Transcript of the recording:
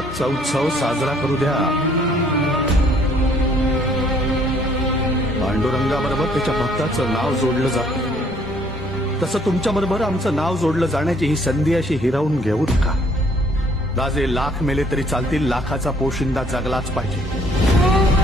आजचा उत्सव साजरा करू द्या. पांडुरंगाबरोबर त्याच्या भक्ताचं नाव जोडलं जातं, तसं तुमच्याबरोबर आमचं नाव जोडलं जाण्याची ही संधी अशी हिरावून घेऊ नका. राजे लाख मेले तरी चालतील, लाखाचा पोशिंदा जगलाच पाहिजे.